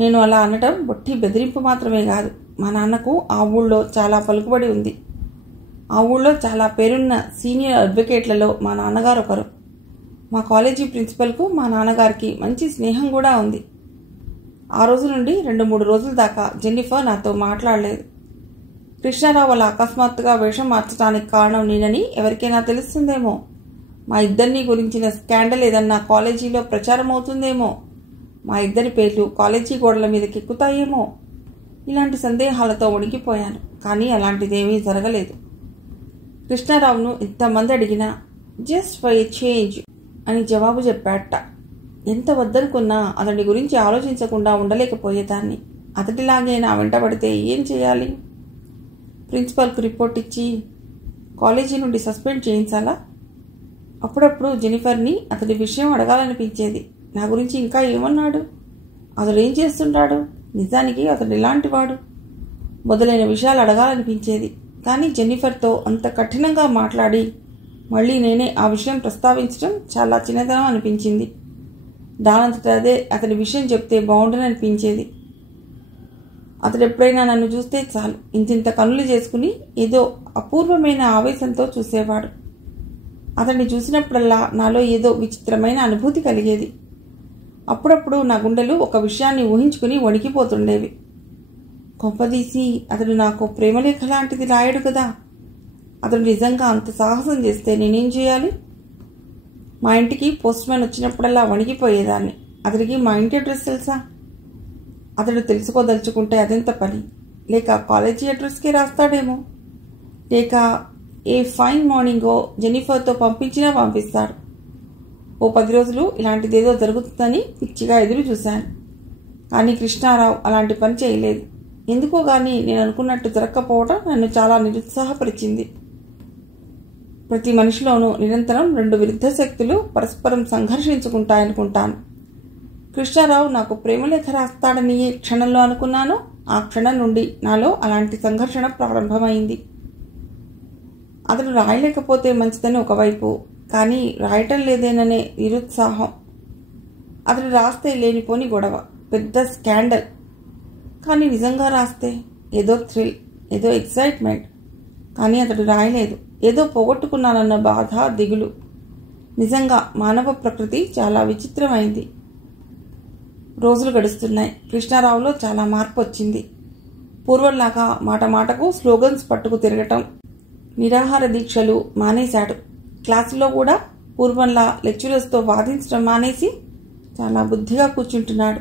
నేను అలా అనటం బొట్టి బెదిరింపు మాత్రమే కాదు. మా నాన్నకు ఆ ఊళ్ళో చాలా పలుకుబడి ఉంది. ఆ ఊళ్ళో చాలా పేరున్న సీనియర్ అడ్వకేట్లలో మా నాన్నగారు ఒకరు. మా కాలేజీ ప్రిన్సిపల్కు మా నాన్నగారికి మంచి స్నేహం కూడా ఉంది. ఆ రోజు నుండి 2-3 రోజుల దాకా జెన్నిఫర్ నాతో మాట్లాడలేదు. కృష్ణారావు అలా అకస్మాత్తుగా వేషం మార్చడానికి కారణం నేనని ఎవరికైనా తెలుస్తుందేమో. మా ఇద్దరిని గురించిన స్కాండల్ ఏదన్నా కాలేజీలో ప్రచారం అవుతుందేమో. మా ఇద్దరి పేర్లు కాలేజీ గోడల మీదకి ఎక్కుతాయేమో. ఇలాంటి సందేహాలతో వణికిపోయాను. కానీ అలాంటిదేమీ జరగలేదు. కృష్ణారావును ఎంతమంది అడిగినా జస్ట్ ఫర్ ఏ చేంజ్ అని జవాబు చెప్పాట. ఎంత వద్దనుకున్నా అతడి గురించి ఆలోచించకుండా ఉండలేకపోయేదాన్ని. అతడిలాగే నా వెంటబడితే ఏం చేయాలి? ప్రిన్సిపల్కు రిపోర్ట్ ఇచ్చి కాలేజీ నుండి సస్పెండ్ చేయించాలా? అప్పుడప్పుడు జెన్నిఫర్ని అతడి విషయం అడగాలనిపించేది. నా గురించి ఇంకా ఏమన్నాడు? అతడు ఏం చేస్తుంటాడు? నిజానికి అతడు ఎలాంటివాడు? మొదలైన విషయాలు అడగాలనిపించేది. కానీ జెన్నిఫర్తో అంత కఠినంగా మాట్లాడి మళ్ళీ నేనే ఆ విషయం ప్రస్తావించడం చాలా చిన్నతనం అనిపించింది. దానంతట అదే అతడి విషయం చెప్తే బాగుండని అనిపించేది. అతడు ఎప్పుడైనా నన్ను చూస్తే చాలు ఇంతింత కనులు చేసుకుని ఏదో అపూర్వమైన ఆవేశంతో చూసేవాడు. అతన్ని చూసినప్పుడల్లా నాలో ఏదో విచిత్రమైన అనుభూతి కలిగేది. అప్పుడప్పుడు నా గుండెలు ఒక విషయాన్ని ఊహించుకుని వణికిపోతుండేవి. కొంపదీసి అతడు నాకు ప్రేమలేఖ లాంటిది రాయడు కదా. అతడు నిజంగా అంత సాహసం చేస్తే నేనేం చేయాలి? మా ఇంటికి పోస్ట్ మ్యాన్ వచ్చినప్పుడల్లా వణికిపోయేదాన్ని. అతడికి మా ఇంటి అడ్రస్ తెలుసా? అతడు తెలుసుకోదలుచుకుంటే అదెంత పని? లేక కాలేజీ అడ్రస్కే రాస్తాడేమో, లేక ఏ ఫైన్ మార్నింగో జెన్నిఫర్తో పంపించినా పంపిస్తాడు. ఓ 10 రోజులు ఇలాంటిదేదో జరుగుతుందని పిచ్చిగా ఎదురు చూశాను. కానీ కృష్ణారావు అలాంటి పని చేయలేదు. ఎందుకో గాని నేను అనుకున్నట్టు జరగకపోవడం నన్ను చాలా నిరుత్సాహపరిచింది. ప్రతి మనిషిలోనూ నిరంతరం 2 విరుద్ధ శక్తులు పరస్పరం సంఘర్షించుకుంటాయనుకుంటాను. కృష్ణారావు నాకు ప్రేమలేఖ రాస్తాడని ఏ క్షణంలో అనుకున్నానో ఆ క్షణం నుండి నాలో అలాంటి సంఘర్షణ ప్రారంభమైంది. అతడు రాయలేకపోతే మంచిదని ఒకవైపు, కానీ రాయటం లేదేననే నిరుత్సాహం. అతడు రాస్తే లేనిపోని గొడవ, పెద్ద స్కాండల్. కానీ నిజంగా రాస్తే ఏదో థ్రిల్, ఏదో ఎక్సైట్మెంట్. కానీ అతడు రాయలేదు. ఏదో పోగొట్టుకున్నానన్న బాధ, దిగులు. నిజంగా మానవ ప్రకృతి చాలా విచిత్రమైంది. రోజులు గడుస్తున్నాయి. కృష్ణారావులో చాలా మార్పు వచ్చింది. పూర్వంలాగా మాట మాటకు స్లోగన్స్ పట్టుకు తిరగటం, నిరాహార దీక్షలు మానేశాడు. క్లాసులో కూడా పూర్వంలా లెక్చరర్స్తో వాదించడం మానేసి చాలా బుద్ధిగా కూర్చుంటున్నాడు.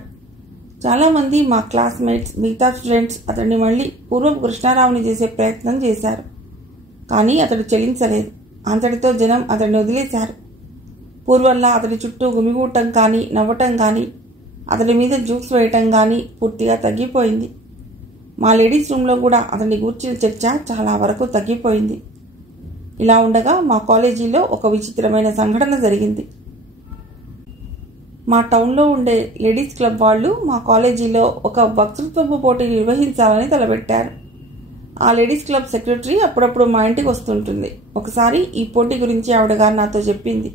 చాలామంది మా క్లాస్మేట్స్, మిగతా స్టూడెంట్స్ అతడిని మళ్ళీ పూర్వపు కృష్ణారావుని చేసే ప్రయత్నం చేశారు. కానీ అతడు చెల్లించలేదు. అంతటితో జనం అతడిని వదిలేశారు. పూర్వంలా అతడి చుట్టూ గుమిగూడటం కానీ, నవ్వటం కానీ, అతడి మీద జూక్స్ వేయటం కానీ పూర్తిగా తగ్గిపోయింది. మా లేడీస్ రూమ్లో కూడా అతన్ని గూర్చిన చర్చ చాలా వరకు తగ్గిపోయింది. ఇలా ఉండగా మా కాలేజీలో ఒక విచిత్రమైన సంఘటన జరిగింది. మా టౌన్లో ఉండే లేడీస్ క్లబ్ వాళ్ళు మా కాలేజీలో ఒక వక్తృత్వపు పోటీ నిర్వహించాలని తలపెట్టారు. ఆ లేడీస్ క్లబ్ సెక్రటరీ అప్పుడప్పుడు మా ఇంటికి వస్తుంటుంది. ఒకసారి ఈ పోటీ గురించి ఆవిడ గారు నాతో చెప్పింది.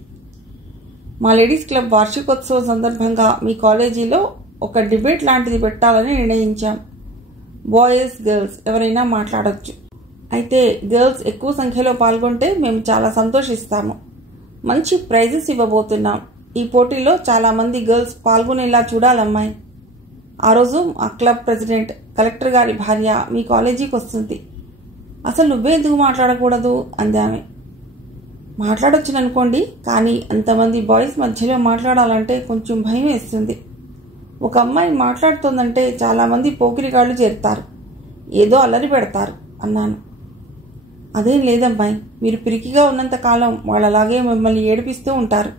మా లేడీస్ క్లబ్ వార్షికోత్సవం సందర్భంగా మీ కాలేజీలో ఒక డిబేట్ లాంటిది పెట్టాలని నిర్ణయించాం. బాయ్స్, గర్ల్స్ ఎవరైనా మాట్లాడొచ్చు. అయితే గర్ల్స్ ఎక్కువ సంఖ్యలో పాల్గొంటే మేము చాలా సంతోషిస్తాము. మంచి ప్రైజెస్ ఇవ్వబోతున్నాం. ఈ పోటీలో చాలామంది గర్ల్స్ పాల్గొనేలా చూడాలమ్మాయి. ఆ రోజు ఆ క్లబ్ ప్రెసిడెంట్, కలెక్టర్ గారి భార్య మీ కాలేజీకి వస్తుంది. అసలు నువ్వే ఎందుకు మాట్లాడకూడదు అంది ఆమె. మాట్లాడొచ్చుననుకోండి, కానీ అంతమంది బాయ్స్ మధ్యలో మాట్లాడాలంటే కొంచెం భయం వేస్తుంది. ఒక అమ్మాయి మాట్లాడుతోందంటే చాలామంది పోకిరిగాళ్లు చేరుతారు, ఏదో అల్లరి పెడతారు అన్నాను. అదేం లేదమ్మాయి, మీరు పిరికిగా ఉన్నంతకాలం వాళ్ళలాగే మిమ్మల్ని ఏడిపిస్తూ ఉంటారు.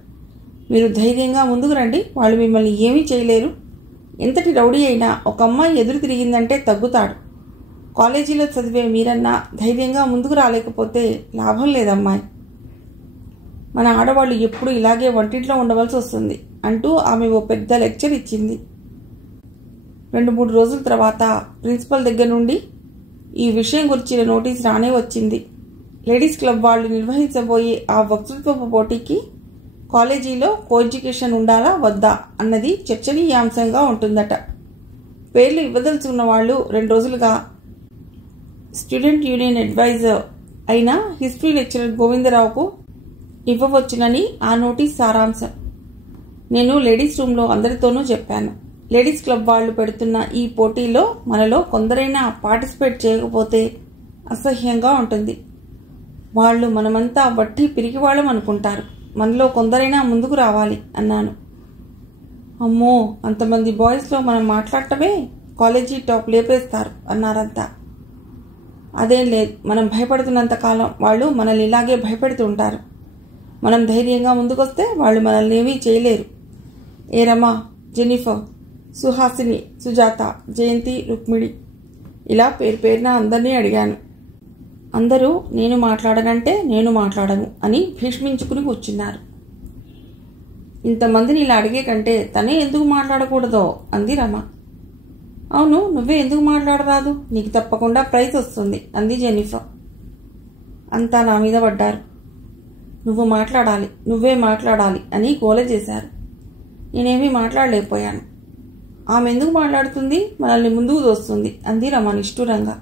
మీరు ధైర్యంగా ముందుకు రండి, వాళ్ళు మిమ్మల్ని ఏమీ చేయలేరు. ఎంతటి రౌడీ అయినా ఒక అమ్మాయి ఎదురు తిరిగిందంటే తగ్గుతాడు. కాలేజీలో చదివే మీరన్నా ధైర్యంగా ముందుకు రాలేకపోతే లాభం లేదమ్మాయి. మన ఆడవాళ్ళు ఎప్పుడు ఇలాగే వంటింట్లో ఉండవలసి వస్తుంది అంటూ ఆమె ఓ పెద్ద లెక్చర్ ఇచ్చింది. 2-3 రోజుల తర్వాత ప్రిన్సిపల్ దగ్గర నుండి ఈ విషయం గురించిన నోటీస్ రానే వచ్చింది. లేడీస్ క్లబ్ వాళ్ళు నిర్వహించబోయే ఆ వక్తృత్వపు పోటీకి కాలేజీలో కోఎడ్యుకేషన్ ఉండాలా వద్దా అన్నది చర్చనీయాంశంగా ఉంటుందట. పేర్లు ఇవ్వదలుచుకున్న వాళ్ళు 2 రోజులుగా స్టూడెంట్ యూనియన్ అడ్వైజర్ అయిన హిస్టరీ లెక్చరర్ గోవిందరావుకు ఇవ్వవచ్చునని ఆ నోటీస్ సారాంశం. నేను లేడీస్ రూమ్లో అందరితోనూ చెప్పాను. లేడీస్ క్లబ్ వాళ్ళు పెడుతున్న ఈ పోటీలో మనలో కొందరైనా పార్టిసిపేట్ చేయకపోతే అసహ్యంగా ఉంటుంది. వాళ్ళు మనమంతా వట్టి పిరికివాళ్ళం అనుకుంటారు. మనలో కొందరైనా ముందుకు రావాలి అన్నాను. అమ్మో, అంతమంది బాయ్స్లో మనం మాట్లాడటమే కాలేజీ టాప్ లేపేస్తారు అన్నారంతా. అదేం లేదు, మనం భయపడుతున్నంతకాలం వాళ్ళు మనల్ని ఇలాగే భయపెడుతుంటారు. మనం ధైర్యంగా ముందుకొస్తే వాళ్ళు మనల్ని ఏమీ చేయలేరు. ఏ రమా, జెన్నిఫర్, సుహాసిని, సుజాత, జయంతి, రుక్మిణి ఇలా పేరున అందరినీ అడిగాను. అందరూ నేను మాట్లాడనంటే నేను మాట్లాడను అని భీష్మించుకుని కూర్చున్నారు. ఇంతమందిని ఇలా అడిగే కంటే తనే ఎందుకు మాట్లాడకూడదో అంది రమ. అవును, నువ్వే ఎందుకు మాట్లాడరాదు, నీకు తప్పకుండా ప్రైజ్ వస్తుంది అంది జెన్నిఫర్. అంతా నా మీద పడ్డారు. నువ్వు మాట్లాడాలి, నువ్వే మాట్లాడాలి అని గోల చేశారు. నేనేమీ మాట్లాడలేకపోయాను. ఆమె ఎందుకు మాట్లాడుతుంది, మనల్ని ముందుకు దోస్తుంది అంది రమ నిష్ఠూరంగా.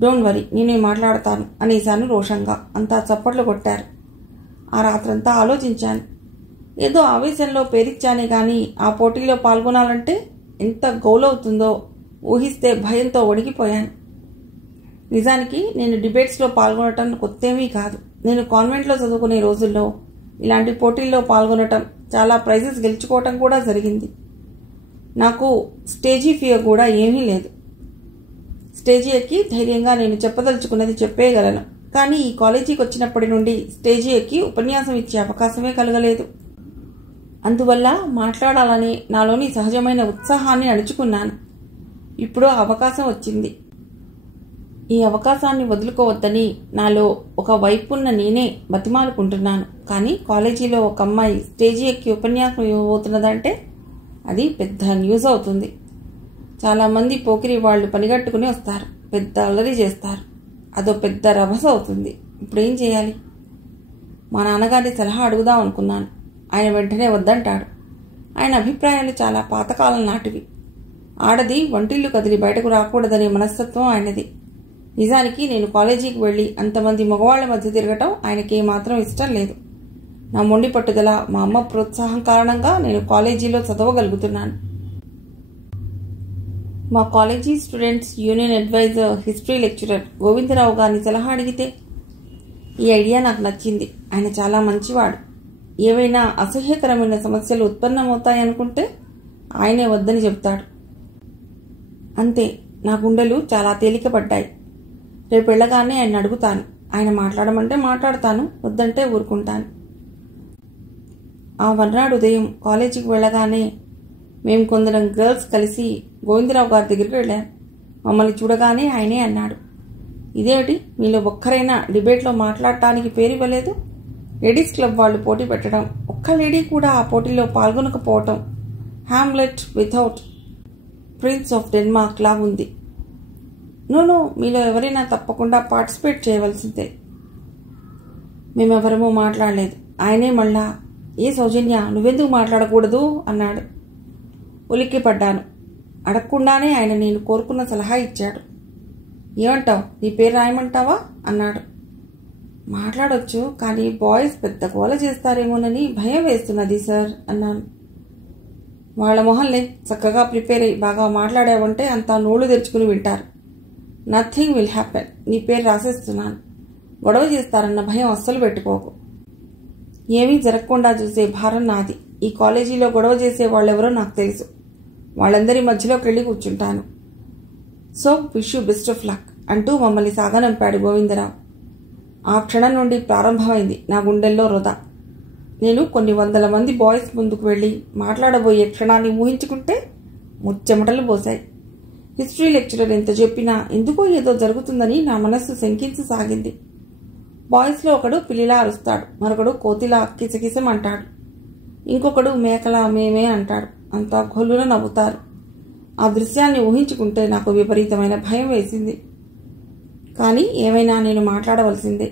డోంట్ వరీ, నేనే మాట్లాడతాను అనేశాను రోషంగా. అంతా చప్పట్లు కొట్టారు. ఆ రాత్రంతా ఆలోచించాను. ఏదో ఆవేశంలో పేరిచ్చానే కానీ ఆ పోటీలో పాల్గొనాలంటే ఎంత గౌలవుతుందో ఊహిస్తే భయంతో వణికిపోయాను. నిజానికి నేను డిబేట్స్లో పాల్గొనటం కొత్తేమీ కాదు. నేను కాన్వెంట్లో చదువుకునే రోజుల్లో ఇలాంటి పోటీల్లో పాల్గొనటం చాలా ప్రైజెస్ గెలుచుకోవటం కూడా జరిగింది. నాకు స్టేజీ ఫియర్ కూడా ఏమీ లేదు. స్టేజీ ఎక్కి ధైర్యంగా నేను చెప్పదలుచుకున్నది చెప్పేయగలను. కానీ ఈ కాలేజీకి వచ్చినప్పటి నుండి స్టేజీ ఎక్కి ఉపన్యాసం ఇచ్చే అవకాశమే కలగలేదు. అందువల్ల మాట్లాడాలని నాలోని సహజమైన ఉత్సాహాన్ని అణుచుకున్నాను. ఇప్పుడు అవకాశం వచ్చింది. ఈ అవకాశాన్ని వదులుకోవద్దని నాలో ఒక వైపున్న నేనే బతిమాలుకుంటున్నాను. కానీ కాలేజీలో ఒక అమ్మాయి స్టేజీ ఎక్కి ఉపన్యాసం ఇవ్వబోతున్నదంటే అది పెద్ద న్యూస్ అవుతుంది. చాలామంది పోకిరి వాళ్ళు పనిగట్టుకుని వస్తారు, పెద్ద అల్లరి చేస్తారు. అదో పెద్ద రభస అవుతుంది. ఇప్పుడేం చేయాలి? మా నాన్నగారి సలహా అడుగుదాం అనుకున్నాను. ఆయన వెంటనే వద్దంటాడు. ఆయన అభిప్రాయాలు చాలా పాతకాలం నాటివి. ఆడది వంటిల్లు కదిలి బయటకు రాకూడదనే మనస్తత్వం ఆయనది. నిజానికి నేను కాలేజీకి వెళ్ళి అంతమంది మగవాళ్ల మధ్య తిరగటం ఆయనకి మాత్రం ఇష్టం లేదు. నా మొండి పట్టుదల, మా అమ్మ ప్రోత్సాహం కారణంగా నేను కాలేజీలో చదవగలుగుతున్నాను. మా college students union adviser, history lecturer Govindarao గారిని సలహా అడిగితే ఈ ఐడియా నాకు నచ్చింది. ఆయన చాలా మంచివాడు. ఏవైనా అసహ్యకరమైన సమస్యలు ఉత్పన్నమవుతాయనుకుంటే ఆయనే వద్దని చెప్తాడు. అంతే, నా గుండెలు చాలా తేలికపడ్డాయి. రేపు వెళ్ళగానే ఆయన అడుగుతాను. ఆయన మాట్లాడమంటే మాట్లాడతాను, వద్దంటే ఊరుకుంటాను. ఆ మర్నాడు ఉదయం కాలేజీకి వెళ్ళగానే మేము కొందరం గర్ల్స్ కలిసి గోవిందరావు గారి దగ్గరికి వెళ్ళాం. మమ్మల్ని చూడగానే ఆయనే అన్నాడు, ఇదేమిటి మీలో ఒక్కరైనా డిబేట్లో మాట్లాడటానికి పేరు ఇవ్వలేదు? లేడీస్ క్లబ్ వాళ్ళు పోటీ పెట్టడం, ఒక్క లేడీ కూడా ఆ పోటీలో పాల్గొనకపోవటం Hamlet without prince of Denmark లా ఉంది. నో, మీలో ఎవరైనా తప్పకుండా పార్టిసిపేట్ చేయవలసిందే. మేమెవరమూ మాట్లాడలేదు. ఆయనే మళ్ళా, ఏ సౌజన్య, నువ్వెందుకు మాట్లాడకూడదు అన్నాడు. ఉలిక్కిపడ్డాను. అడగకుండానే ఆయన నేను కోరుకున్న సలహా ఇచ్చాడు. ఏమంటావు, నీ పేరు రాయమంటావా అన్నాడు. మాట్లాడొచ్చు, కానీ బాయ్స్ పెద్ద గోల చేస్తారేమోనని భయం వేస్తున్నది సార్ అన్నాను. వాళ్ల మొహంలే, చక్కగా ప్రిపేర్ అయ్యి బాగా మాట్లాడావంటే అంతా నోళ్లు తెరుచుకుని వింటారు. Nothing will happen. నీ పేరు రాసేస్తున్నాను. గొడవ చేస్తారన్న భయం అస్సలు పెట్టుకోకు. ఏమీ జరగకుండా చూసే భారం నాది. ఈ కాలేజీలో గొడవ చేసే వాళ్ళెవరో నాకు తెలుసు. వాళ్ళందరి మధ్యలోకి వెళ్ళి కూర్చుంటాను. So wish you best of luck అంటూ మమ్మల్ని సాగనంపాడు గోవిందరావు. ఆ క్షణం నుండి ప్రారంభమైంది నా గుండెల్లో వృధా. నేను కొన్ని వందల మంది బాయ్స్ ముందుకు వెళ్ళి మాట్లాడబోయే క్షణాన్ని ఊహించుకుంటే ముచ్చెమటలు పోశాయి. హిస్టరీ లెక్చరర్ ఎంత చెప్పినా ఎందుకో ఏదో జరుగుతుందని నా మనస్సు శంకించసాగింది. బాయ్స్లో ఒకడు పిల్లిలా అరుస్తాడు, మరొకడు కోతిలా కిసకిసం అంటాడు, ఇంకొకడు మేకలా మేమే అంటాడు. అంతా గొల్లున నవ్వుతారు. ఆ దృశ్యాన్ని ఊహించుకుంటే నాకు విపరీతమైన భయం వేసింది. కానీ ఏమైనా నేను మాట్లాడవలసిందే.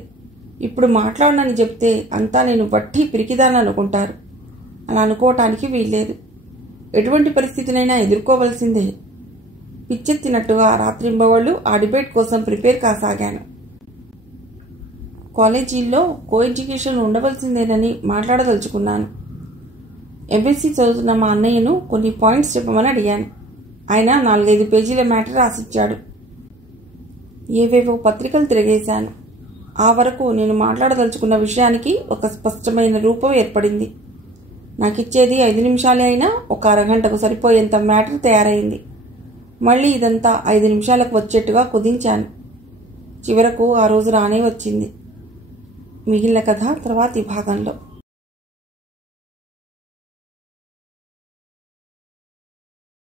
ఇప్పుడు మాట్లాడనని చెప్తే అంతా నేను బట్టి పిరికిదాన్ని అనుకుంటారు. అలా అనుకోవటానికి వీల్లేదు. ఎటువంటి పరిస్థితినైనా ఎదుర్కోవలసిందే. పిచ్చెత్తినట్టుగా రాత్రింబవళ్ళు ఆ డిబేట్ కోసం ప్రిపేర్ కాసాగాను. కాలేజీల్లో కో ఎడ్యుకేషన్ ఉండవలసిందేనని మాట్లాడదలుచుకున్నాను. ఎంఎస్సీ చదువుతున్న మా అన్నయ్యను కొన్ని పాయింట్స్ చెప్పమని అడిగాను. ఆయన 4-5 పేజీల మ్యాటర్ రాసిచ్చాడు. ఏవేవో పత్రికలు తిరిగేశాను. ఆ వరకు నేను మాట్లాడదలుచుకున్న విషయానికి ఒక స్పష్టమైన రూపం ఏర్పడింది. నాకిచ్చేది 5 నిమిషాలే అయినా ఒక అరగంటకు సరిపోయేంత మ్యాటర్ తయారైంది. మళ్ళీ ఇదంతా 5 నిమిషాలకు వచ్చేట్టుగా కుదించాను. చివరకు ఆ రోజు రానే వచ్చింది. మిగిలిన కథ తర్వాతి భాగంలో.